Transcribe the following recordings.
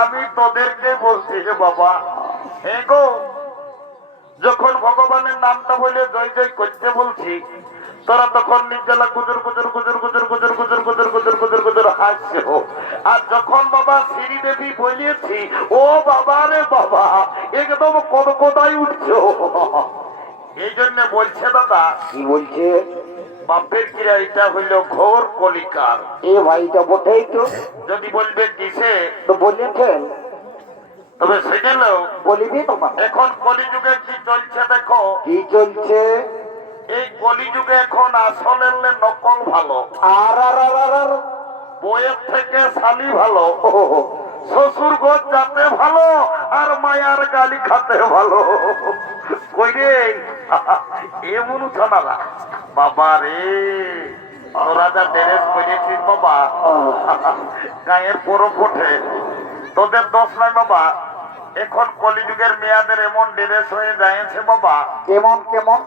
আমি তোদেরকে বলছি রে বাবা হ্যাঁ গো যখন ভগবানের নামটা বলে জয় জয় করতে বলছি তোরা তখন নির্জলা গুজর গুজর গুজর গুজর গুজর গুজর গুজর গুজর গুজর গুজর হাসছে আর যখন বাবা শ্রীদেবী বলিয়েছি ও বাবা রে বাবা একদম কদ কোদায় উঠছো এই জন্য বলছে দাদা কি বলছে বাপের কিরা এটা হইল ঘোর কলিকার। এ ভাইটা বটেই তো। যদি বলবে কিসে তো বলেছেন। তবে সেজন্য বলিবি তোমার এখন কলিযুগে কি চলছে দেখো? কি চলছে? এই কলিযুগে এখন আসলের লে নকল ভালো। আর আর আর আর আর বইয়ের থেকে শালি ভালো। শ্বশুর ঘর যাতে ভালো আর মায়ার গালি খাতে ভালো। কই রে? এমন থানারা বাবা রে তোরা যা ড্রেস করেছিস বাবা? গায়ের পরব ওঠে। তোদের দোষ নাই বাবা। এখন কলিযুগের মেয়াদের এমন ড্রেস হয়ে যায়ছে বাবা। কেমন কেমন?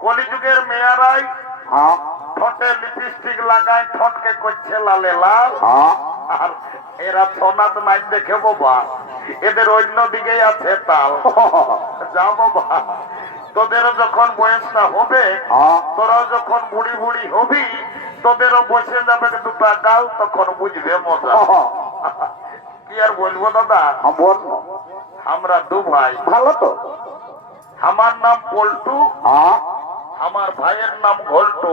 কলিযুগের মেয়ারাই হ্যাঁ। ঠোঁটে লিপস্টিক লাগায় ঠোঁটকে করছে লালে লাল। হ্যাঁ। আর এরা সোনাত নাই দেখে বাবা। এদের অন্য দিকেই আছে তাল। যাও বাবা। তোদেরও যখন বয়সটা হবে হ্যাঁ। তোরাও যখন বুড়ি বুড়ি হবি তোদেরও বসে যাবে দুটা গাল তখন বুঝবে মজা। কি আর বলব দাদা? হ্যাঁ, আমরা দু ভাই ভালো তো। আমার নাম পল্টু হ্যাঁ। আমার ভাইয়ের নাম ঘোলটু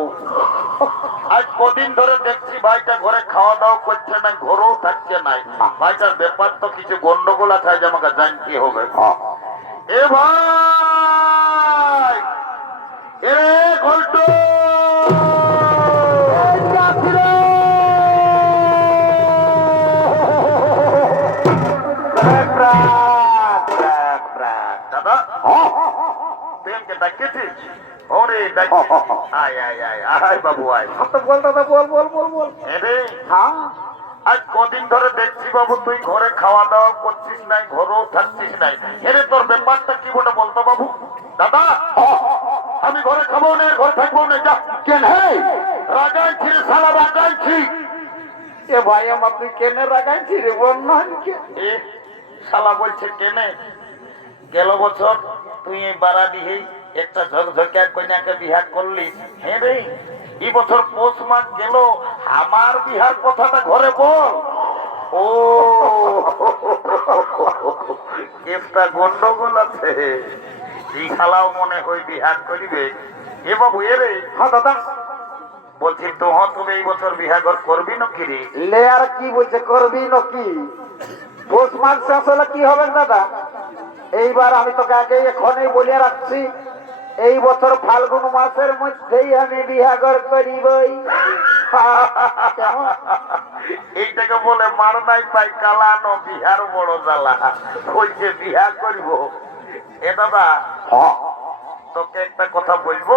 আজ কদিন ধরে দেখছি ভাইটা ঘরে খাওয়া দাওয়া করছে না ঘরেও থাকছে নাই ভাইটার ব্যাপার তো কিছু গন্ডগোল আছে আজ আমাকে জানতে হবে। হ্যাঁ। এ ভাই! এ ডাকি আয় আয় আয় আয় বাবু আয়। বল দাদা বল বল বল বল। হ্যাঁ? কদিন ধরে দেখছি বাবু তুই ঘরে খাওয়া দাওয়া করছিস নাই ঘরেও থাকছিস নাই। এরে তোর ব্যাপারটা কি বলে বলতো বাবু? দাদা আমি ঘরে খাব না ঘরে থাকব না যা। কেন? রাগাইছি শালা রাগাইছি। এ ভাই আমার তুই কেন রাগাইছি রে এ শালা বলছে কেনে? গেল বছর তুই এই বাড়া দিহেই একটা ঝকঝকিয়া কন্যাকে বিহা করলি। হ্যাঁ রে এই বছর পৌষ মাস গেল আমার বিহার কথাটা ঘরে বল। ও। কেসটা গন্ডগোল আছে। এই শালাও মনে হয় বিহার করিবে। এ বাবু এ রে। হ্যাঁ দাদা। বলছি তো তুমি এই বছর বিহাঘর করবি নাকি রে? লে আর কি বলছে করবি নাকি? পৌষ মাস শেষ হলে কি হবে দাদা? এইবার আমি তোকে আগে এখনই বলে রাখছি এই বছর ফাল্গুন মাসের মধ্যেই আমি বিহাগর করিবই? এইটাকে বলে মার নাই পাই কালানো বিহার বড় জ্বালা। ওই যে বিহা করব। এ দাদা তোকে একটা কথা বলব?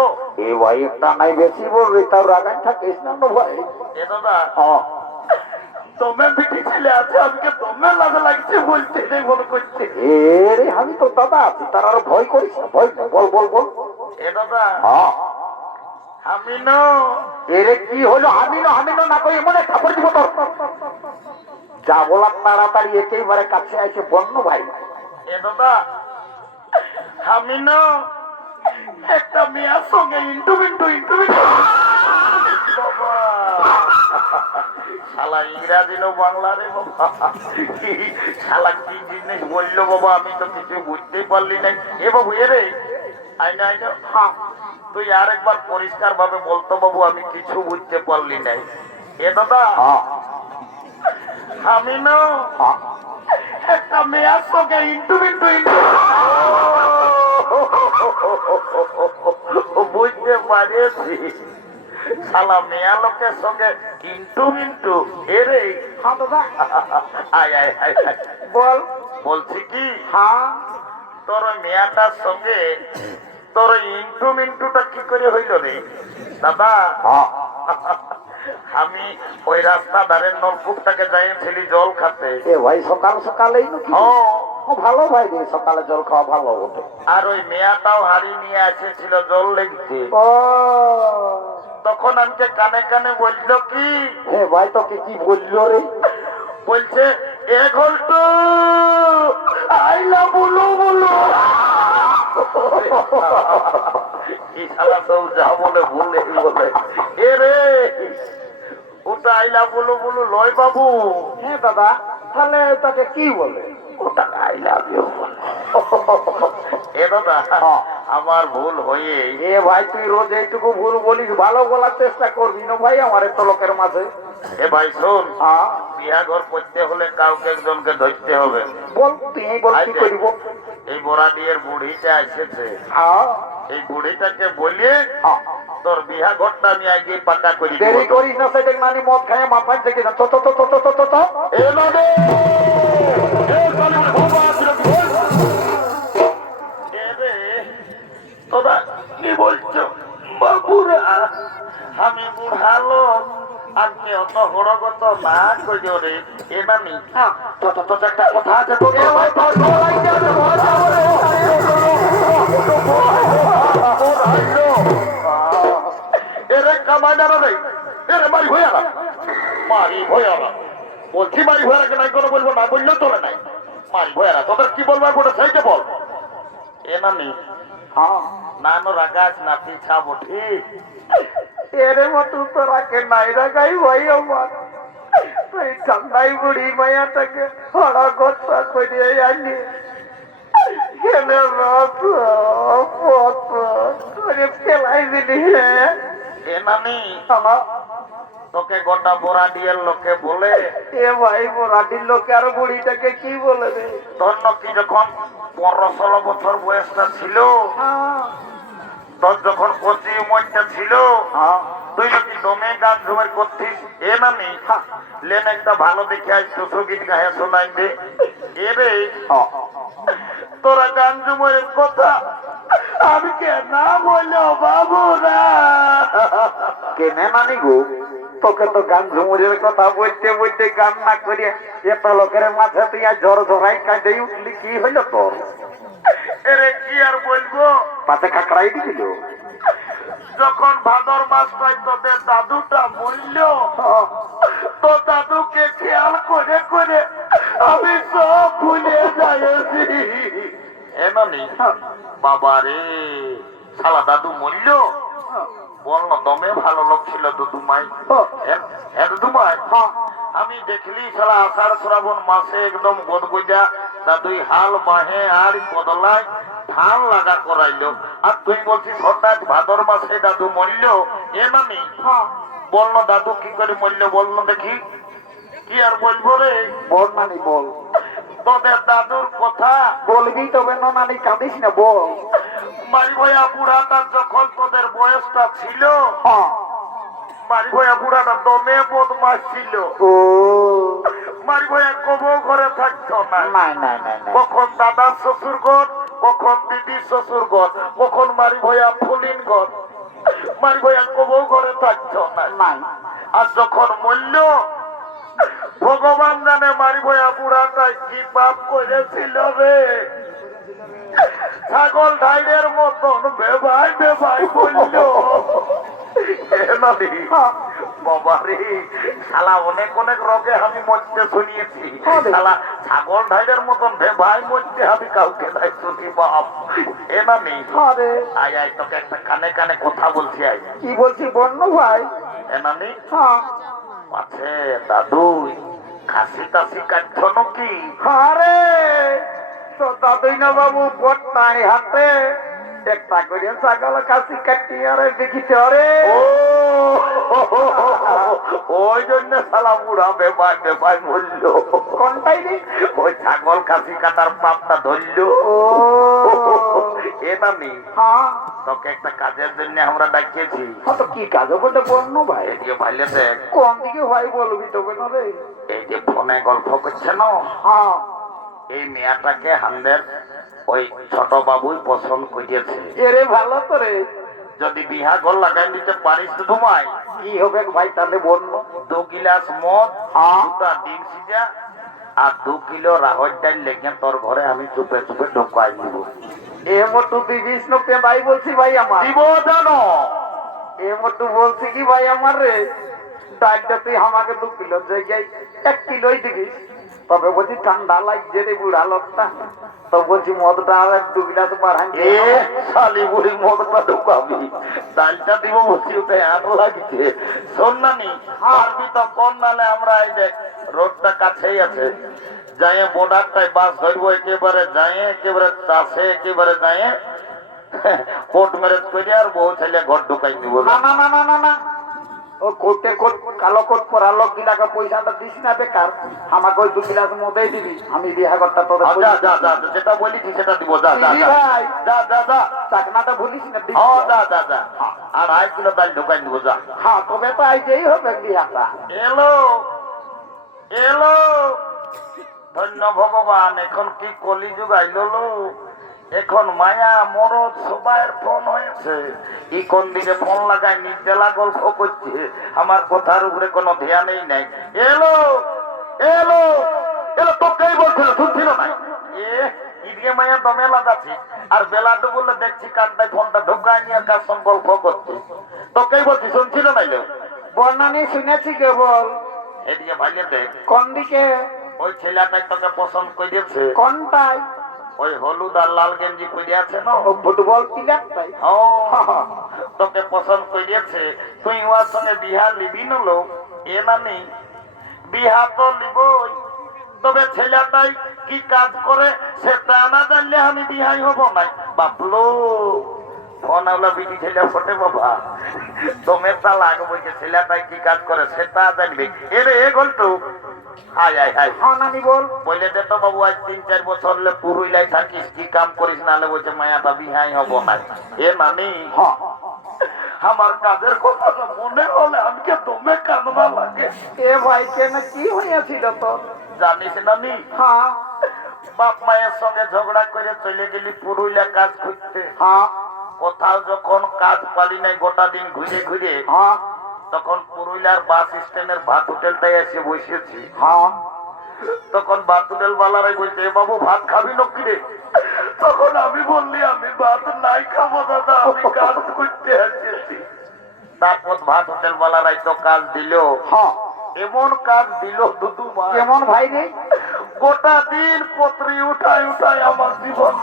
এ ভাই একটা নাই বেশি বলবি তার রাগান থাকিস না ভাই। এ দাদা তোমে পিঠে ছেলে আছে আজকে তোমে লাগে লাগছে বলতে রে মনে করছে। এ রে আমি তো দাদা তার আর ভয় করিস না ভয় বল বল বল। এ দাদা হ্যাঁ। এরে কি হলো? না মনে দিব যা বলার তাড়াতাড়ি একেবারে কাছে বন্য ভাই। এ দাদা একটা মেয়ের সঙ্গে ইন্টু ইন্টু বাবা শালা ইংরাজি নো বাংলা রে বাবা। শালা কি জিনিস বলল বাবা? আমি তো কিছু বুঝতেই পারলি না এ বাবু এ রে। আইনা আইনা হ্যাঁ তুই আরেকবার পরিষ্কার ভাবে বলতো বাবু আমি কিছু বুঝতে পারলি নাই। এ দাদা হ্যাঁ। আমি না হ্যাঁ। একটা মেয়ের সঙ্গে ইন্টু মিন্টু ইন্টু বুঝতে পারিয়েছি। শালা মেয়া লোকের সঙ্গে ইন্টু মিন্টু এরে আয় আয় আয়। বল। বলছি কি? হ্যাঁ। তোর মেয়াটার সঙ্গে তোর ইন্টু মিন্টুটা কি করে হইল রে? দাদা হ্যাঁ। আমি ওই রাস্তা ধারের নলকূপটাকে যাইছিলি জল খাতে। এ ভাই সকাল সকালেই নাকি? ভালো ভাই সকালে জল খাওয়া ভালো ওঠে আর ওই মেয়াটাও হাড়ি নিয়ে এসেছিল জল লেগতে। ও। তখন আমাকে কানে কানে বলল কি? হে ভাই তোকে কি বলল রে? বলছে এ ঘন্টু আইলা বলো বলো। ওটা আইলা বলো বলো লয় বাবু। হ্যাঁ দাদা তাহলে তাকে কি বলে? ওটা আই লাভ ইউ বলে। এ দাদা। আমার ভুল হয়ে এ ভাই তুই রোজ এইটুকু ভুল বলিস ভালো বলার চেষ্টা করবি না ভাই আমার এত লোকের মাঝে? এ ভাই শোন বিয়া ঘর করতে হলে কাউকে একজনকে ধরতে হবে। বল তুই বল কি করিব? এই বরাডিয়ের বুড়িটা এসেছে। হ্যাঁ। এই বুড়িটাকে বলিয়ে হ্যাঁ। তোর বিহা ঘরটা আমি আগে পাকা করি। দেরি করিস না সেটা মানে মদ খায় মাথায় থেকে না তো তো তো তো তো তো তো হরগত মা কইও রে হ্যাঁ। একটা কথা আছে মারি ভয়ারা মারি ভয়ারা বলছি মারি ভয়ারাকে নাই কোনো বলব না বললেও চলে নাই। মারি ভয়ারা তোদের কি বলব গোটা সেইটা বল। এ মামি হ্যাঁ। নানো রাগাছ নাতি পিছাবো ঠিক। এরে মতো তো রাখে নাই রাখাই ভাই আমার। তুই ঠান্ডাই বুড়ি মায়াটাকে হড়া গচ্ছা করে আনি। করে ফেলাই দিলি হ্যাঁ এ নানি তোকে গোটা বোরা দিয়ে লোকে বলে। এ ভাই মোরাটির লোকে আর বুড়িটাকে কি বলে রে? তোর নাকি যখন পনেরো ষোলো বছর বয়সটা ছিল হ্যাঁ। তোর যখন কচি উমরটা ছিল হ্যাঁ। তুই নাকি দমে গান জমাই করছিস এ নানি লেন একটা ভালো দেখে আজ দুশো গীত গায়ে শোনাই দে। এ রে হ্যাঁ। তোরা গান জুমের কথা আমি কে না বলল বাবুরা। কেনে মানি গো? তোকে তো গান ঝুমুরের কথা বলতে বলতে গান না করিয়ে এত লোকের মাঝে তুই ঝড় ঝড়াই কাঁদে উঠলি কি হইল তোর? এরে কি আর বলব? পাতে কাকড়াই দিছিল যখন ভাদর মাসটায় তোদের দাদুটা মূল্য তো দাদুকে খেয়াল করে করে আমি সব ভুলে যাইছি এমনি বাবা রে শালা দাদু মূল্য বলল দমে ভালো লোক ছিল দুদুমাই। দুদুমাই? আমি দেখলি শালা আষাঢ় শ্রাবণ মাসে একদম গদগজা দাদুই হাল বাহে আর বদলায়। ধান লাগা করাইলো। আর তুই বলছিস হঠাৎ ভাদর মাসে দাদু মরল? এ নামি বলল দাদু কি করে মরল? বলল দেখি। কি আর বলব রে? বল নানি বল। তোদের দাদুর কথা? বলবি তবে নানি কাঁদিস না বল। মারি ভয়া বুড়াটা যখন তোদের বয়সটা ছিল হ্যাঁ। মারি ভয়া বুড়াটা দমে বদমাস ছিল। ও। মারি ভয়া কবো ঘরে থাকতো না। কখন দাদার শ্বশুর ঘর কখন দিদির শ্বশুর ঘর কখন মারি ভয়া ফুলিন ঘর। মারি ভয়া কবৌ ঘরে থাকতো না। নাই। আর যখন মূল্য ভগবান জানে মারি ভয়া বুড়াটাই কি পাপ করেছিল রে। ছাগল ঢাইরের মতন বেবাই বেবাই বলল বাবারে শালা অনেক অনেক রোগে আমি মরতে শুনিয়েছি। শালা ছাগল ঢাইরের মতন ভেবাই মরতে আমি কাউকে নাই শুনি বাপ। এ নামি আরে। আয় আয় তোকে একটা কানে কানে কথা বলছি আয়। কি বলছি বন্য ভাই? এ নানি হ্যাঁ। আছে দাদু খাসি টাসি কাটছ নাকি? আরে তো দাদুই না বাবু পটনাই হাতে। একটা করে ছাগল কাশি কাটি আরে দেখিতে আরে। ও ওই জন্য শালা বুড়া বেবাই বেবাই মরল কোনটাই রে ওই ছাগল খাসি কাটার পাপটা ধরল ও এ নানি হ্যাঁ তোকে একটা কাজের জন্য আমরা ডাকিয়েছি কি কাজ বলতে বন্য ভাই যে ভাইলে দেখ কোন দিকে ভাই বলবি তবে না রে এই যে ফোনে গল্প করছে না এই মেয়াটাকে হান্দের ওই ছোট বাবুই পছন্দ করিয়েছে। এরে ভালো তো রে। যদি বিহা ঘর লাগাই দিতে পারিস তো তোমায়। কি হবে ভাই তাহলে বন্য দু গিলাস মদ হ্যাঁ। দুটা ডিম সিজা আর দু কিলো রাহর ডাল লেগে তোর ঘরে আমি চুপে চুপে ঢোকাই দিব। এ মতো তুই বিষ্ণু ভাই বলছি ভাই আমার? দিব জানো। এ মতো বলছি কি ভাই আমার রে? ডালটা তুই আমাকে দু কিলো জায়গায় এক কিলোই দিবি। তবে বলছি ঠান্ডা লাগছে রে বুড়া লোকটা। তো বলছি মদটা আর এক দু গিলাস বাড়ান এ শালি বুড়ি মদটা ঢুকাবি। ডালটা দিব বলছি এত লাগছে। শোন না নি পারবি তো কোন নালে আমরা এই দেখ রোডটা কাছেই আছে। যাইয়ে বর্ডারটায় বাস ধরবো একেবারে যাইয়ে একেবারে চাষে একেবারে যাইয়ে কোর্ট ম্যারেজ করে আর বউ ছেলে ঘর ঢুকাই দিব। না না না না না। ও কোটে কোট কালো কোট পরা লোক গিলাকে পয়সাটা দিস না বেকার। আমাকে ওই দু গিলাস মদেই দিবি আমি বিহা করতে তোদের যা যা যেটা বলেছি সেটা দিব যা যা যা। ভাই। যা যা যা। চাকনাটা ভুলিস না দিস। ও যা যা যা। আড়াই কিলো ডাল ঢুকাই দিব যা। হ্যাঁ তবে তো হবে বিহাটা এলো এলো। ধন্য ভগবান এখন কি কলিযুগ আইলো লো? এখন মায়া মরদ সবাইয়ের ফোন হয়েছে। ই কোন দিকে ফোন লাগায় নির্জলা গল্প করছে। আমার কথার উপরে কোনো ধ্যানই নাই। এলো এলো এলো তোকেই বলছিল শুনছিল না এ ইদিকে মায়া দমে লাগাচ্ছি আর বেলাটু বলে দেখছি কানটায় ফোনটা ঢোকায় নিয়ে কার সঙ্গে গল্প করছে। তোকেই বলছি শুনছিল না বর্ণানি শুনেছি কেবল এদিকে ভাইলে দেখ। কোন দিকে? ওই ছেলেটাই তোকে পছন্দ করেছে কোনটাই? ওই হলুদ আর লাল গেঞ্জি করিয়াছে না? ও তোকে পছন্দ করিয়াছে তুই ওর সঙ্গে বিহা লিবি না লোক এ মানে বিহা তো লিবই। তবে ছেলেটাই কি কাজ করে সেটা না জানলে আমি বিহাই হব নাই। বাপলো। ফোন বিটি ছেলে ফোটে বাবা। তোমে তা লাগবে যে ছেলেটাই কি কাজ করে সেটা জানবি। এরে এ গল্প। Hi hi hi. হ্যাঁ বল। বলে দে তো বাবু আজ তিন চার বছর হলে পুরুইলাই থাকিস কি কাম করিস নালে বলছে মায়াটা বিহাই হব না। এ নানি হ্যাঁ। আমার কাজের কথা তো মনে হলে আমাকে দমে কাঁদবা লাগে। এ ভাই কেন কি হইয়াছিল তোর? জানিস নানি? হ্যাঁ। বাপ মায়ের সঙ্গে ঝগড়া করে চলে গেলি পুরুইলা কাজ করতে হ্যাঁ। কোথাও যখন কাজ পালি নাই গোটা দিন ঘুরে ঘুরে হ্যাঁ। তখন পুরুইলার বাস স্ট্যান্ডের ভাত হোটেলটাই এসে বসেছি। হ্যাঁ। তখন ভাত হোটেল বালারাই বলছে "এ বাবু ভাত খাবি নাকি রে? তখন আমি বললি আমি ভাত নাই খাব দাদা আমি কাজ করতে আসছি তারপর ভাত হোটেল বালারাই তো কাজ দিল। হ্যাঁ। এমন কাজ দিল দুদু কেমন ভাই রে? গোটা দিন পত্রি উঠাই উঠাই আমার জীবন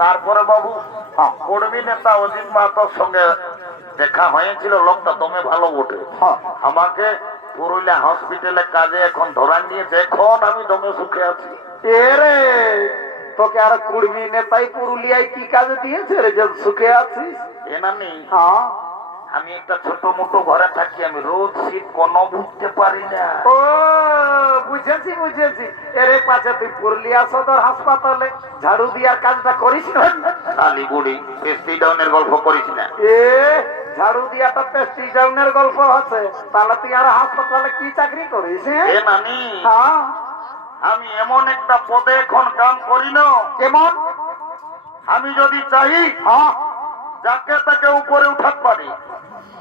তারপরে বাবু হ্যাঁ। কর্মী নেতা অজিত মাহাতোর সঙ্গে দেখা হয়েছিল লোকটা দমে ভালো ওঠে হ্যাঁ। আমাকে পুরুলিয়া হসপিটালে কাজে এখন ধরা নিয়েছে এখন আমি দমে সুখে আছি। এরে তোকে আর কুড়মি নেতাই পুরুলিয়ায় কি কাজে দিয়েছে রে যে সুখে আছিস? এ নানি হ্যাঁ। আমি একটা ছোট মোটো ঘরে থাকি আমি রোদ শীত কোন বুঝতে পারি না। ও বুঝেছি বুঝেছি। এরে পাছে তুই পুরুলিয়া সদর হাসপাতালে ঝাড়ু দিয়ার কাজটা করিস না? শালি বুড়ি পেস্টি ডাউনের গল্প করিস না। এ ঝাড়ু দিয়াটা পেস্টি ডাউনের গল্প আছে। তাহলে তুই আর হাসপাতালে কি চাকরি করিস হ্যাঁ? এ নানি হ্যাঁ। আমি এমন একটা পদে এখন কাম করি না। কেমন? আমি যদি চাই হ্যাঁ। যাকে তাকে উপরে উঠাত পারি।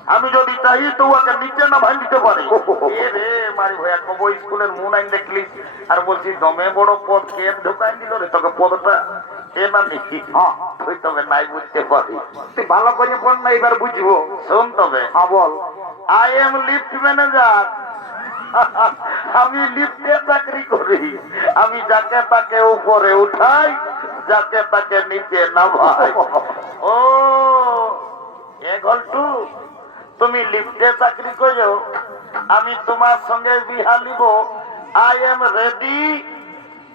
আমি যদি চাই তো ওকে নিচে না ভাই পারি। এ রে মারি ভাইয়া কব স্কুলের মুন আইন দেখলি আর বলছি দমে বড় পদ কে ঢোকাই দিল রে তোকে পদটা? এ না হ্যাঁ। তুই তবে নাই বুঝতে পারি। তুই ভালো করে বল না এবার বুঝব। শোন তবে। হ্যাঁ বল। আই এম লিফট ম্যানেজার আমি লিফটে চাকরি করি। আমি যাকে তাকে উপরে উঠাই যাকে তাকে নিচে নামাই। ও তুমি লিফটে চাকরি করো, আমি তোমার সঙ্গে বিহা নিব। I am ready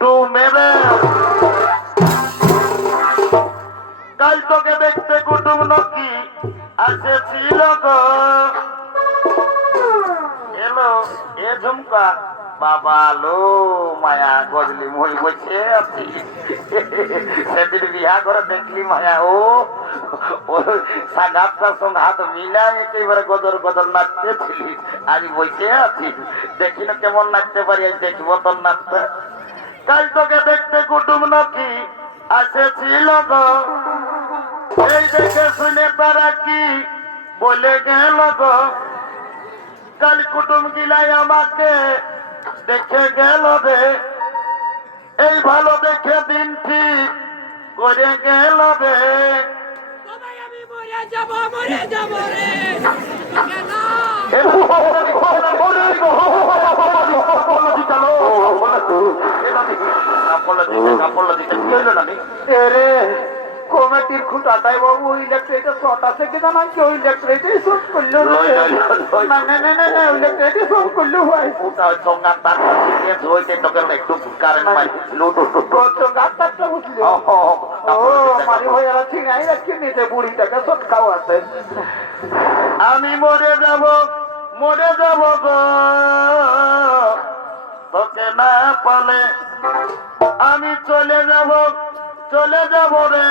to marriage কাল তোকে দেখতে কুটুম নাকি আসেছিল গো। এলো, এ ঝুমকা বাবা লো, মায়া গজলি মই বসে আছি সেদিন বিহা করে দেখলি মায়া, ও সাগাতটার সঙ্গে হাত মিলা একেবারে গদর গদর নাচতেছিলি আজ বসে আছি দেখি না কেমন নাচতে পারি, আজ দেখব তোর নাচতে। কাল তোকে দেখতে কুটুম নাকি আসেছিল গো। এই দেখে শুনে তারা কি বলে গেল গো। কাল কুটুম গিলাই আমাকে দেখে গেল রে এই ভালো দেখে দিন ঠিক করে গেল রে তোমায় আমি মরে যাব মরে যাব রে। কেন এ বাবা, ওরে গো, কাপড় দিতে, কাপড় দিতে? এরে কমিটির খুঁটাটাই বাবু ইলেকট্রিকে শর্ট আছে কিনা না কেউ ইলেকট্রিকে শর্ট করল না। না না না না না ইলেকট্রিকে শর্ট করল ওটা ওই তোকে একটু কারেন্ট বুঝলি ও, রাখি নিতে বুড়িটাকে শর্ট খাওয়াতে আমি মরে যাব মরে যাব গো তোকে না পালে আমি চলে যাব চলে যাব রে।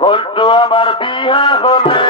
বলতো আমার বিয়া হবে